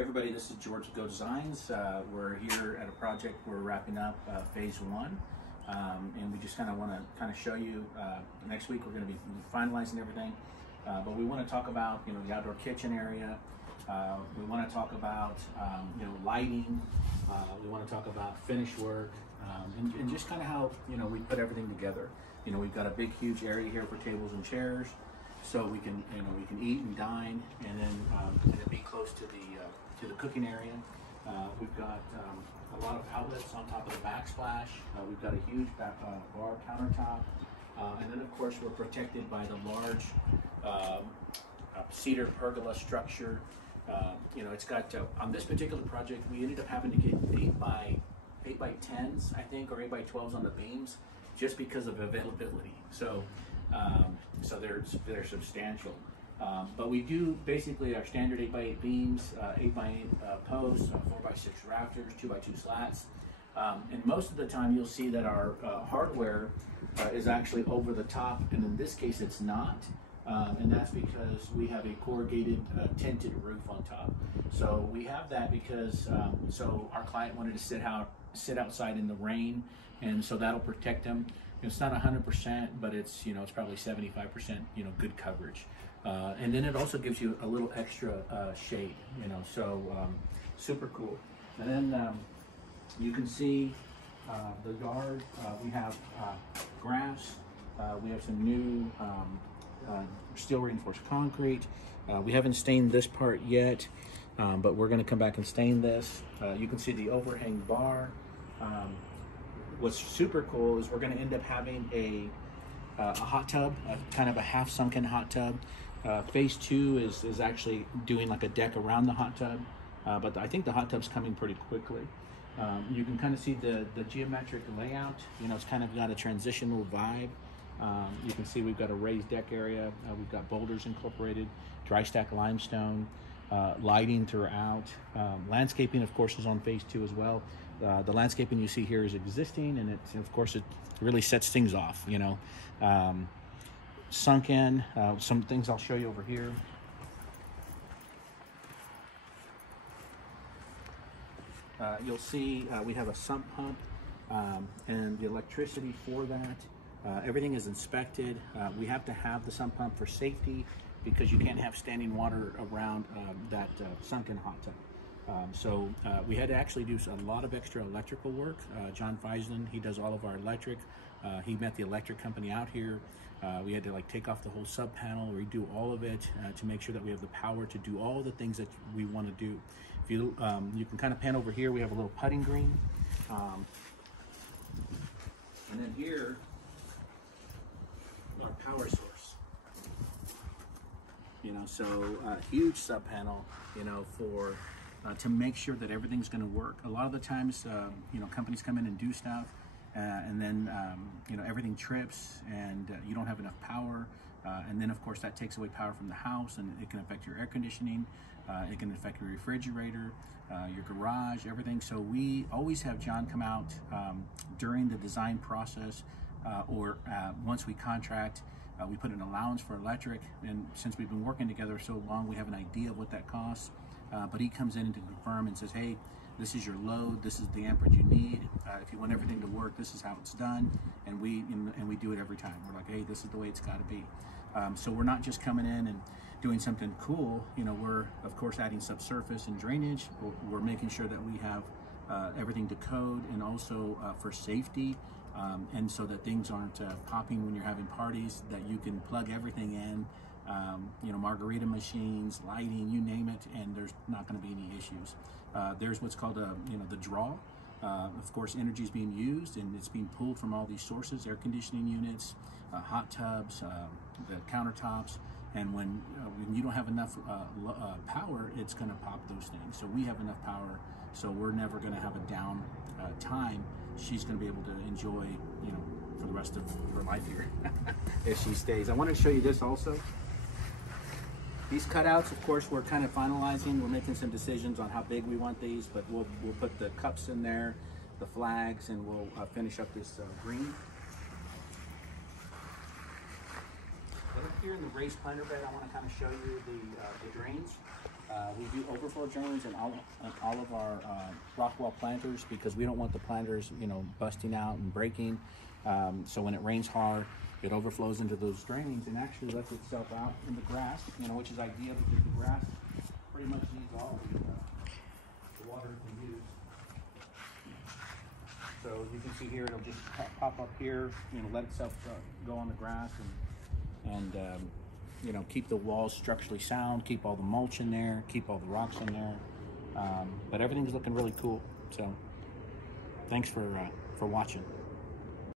Everybody, this is George with Go Designs. We're here at a project. We're wrapping up phase one, and we just kind of want to show you. Next week we're going to be finalizing everything, but we want to talk about the outdoor kitchen area. We want to talk about lighting. We want to talk about finish work, and just kind of how we put everything together. We've got a big, huge area here for tables and chairs, so we can eat and dine, and then be close to the cooking area. We've got a lot of outlets on top of the backsplash. We've got a huge bar countertop, and then of course we're protected by the large cedar pergola structure. It's got on this particular project we ended up having to get 8 by 10s, I think, or 8 by 12s on the beams, just because of availability. So they're substantial. But we do basically our standard 8 by 8 beams, 8 by 8 posts, 4 by 6 rafters, 2 by 2 slats. And most of the time you'll see that our hardware is actually over the top, and in this case it's not. And that's because we have a corrugated tinted roof on top. So we have that because so our client wanted to sit outside in the rain, and so that'll protect them. It's not 100%, but it's it's probably 75% good coverage. And then it also gives you a little extra shade, so super cool. And then you can see the yard. We have grass. We have some new steel reinforced concrete. We haven't stained this part yet, but we're going to come back and stain this. You can see the overhang bar. What's super cool is we're going to end up having a hot tub, kind of a half sunken hot tub. Phase 2 is actually doing like a deck around the hot tub, but I think the hot tub's coming pretty quickly. You can kind of see the geometric layout. It's kind of got a transitional vibe. You can see we've got a raised deck area. We've got boulders incorporated, dry stack limestone, lighting throughout. Landscaping, of course, is on phase 2 as well. The landscaping you see here is existing, and it really sets things off. Sunk in. Some things I'll show you over here. You'll see we have a sump pump and the electricity for that. Everything is inspected. We have to have the sump pump for safety because you can't have standing water around that sunken hot tub. So we had to actually do a lot of extra electrical work. John Feisland, he does all of our electric. He met the electric company out here. We had to take off the whole sub panel, redo all of it to make sure that we have the power to do all the things that we want to do. If you can kind of pan over here, we have a little putting green. And then here, our power source. So huge sub panel, for to make sure that everything's going to work. A lot of the times, companies come in and do stuff, and then everything trips, and you don't have enough power, and then of course that takes away power from the house, and it can affect your air conditioning. It can affect your refrigerator, your garage, everything. So we always have John come out during the design process, or once we contract. We put an allowance for electric, and since we've been working together so long, we have an idea of what that costs. But he comes in to confirm and says, hey, this is your load, this is the amperage you need. If you want everything to work, this is how it's done. And we do it every time. We're like, hey, this is the way it's got to be. So we're not just coming in and doing something cool. We're of course adding subsurface and drainage. We're making sure that we have everything to code, and also for safety. And so that things aren't popping when you're having parties, that you can plug everything in, margarita machines, lighting, you name it, and there's not going to be any issues. There's what's called the draw. Of course, energy is being used, and it's being pulled from all these sources: air conditioning units, hot tubs, the countertops. And when you don't have enough power, it's going to pop those things. So we have enough power, so we're never going to have a down time. She's going to be able to enjoy, for the rest of her life here if she stays. I want to show you this also. These cutouts, of course, we're kind of finalizing. We're making some decisions on how big we want these, but we'll put the cups in there, the flags, and we'll finish up this green. But up here in the raised planter bed, I want to kind of show you the drains. We do overflow drains in all of our rock wall planters because we don't want the planters, you know, busting out and breaking. So when it rains hard, it overflows into those drains and actually lets itself out in the grass, you know, which is ideal because the grass pretty much needs all the water it can use. So you can see here, it'll just pop up here, you know, let itself go on the grass and you know, keep the walls structurally sound, keep all the mulch in there, keep all the rocks in there. But everything's looking really cool. So thanks for watching.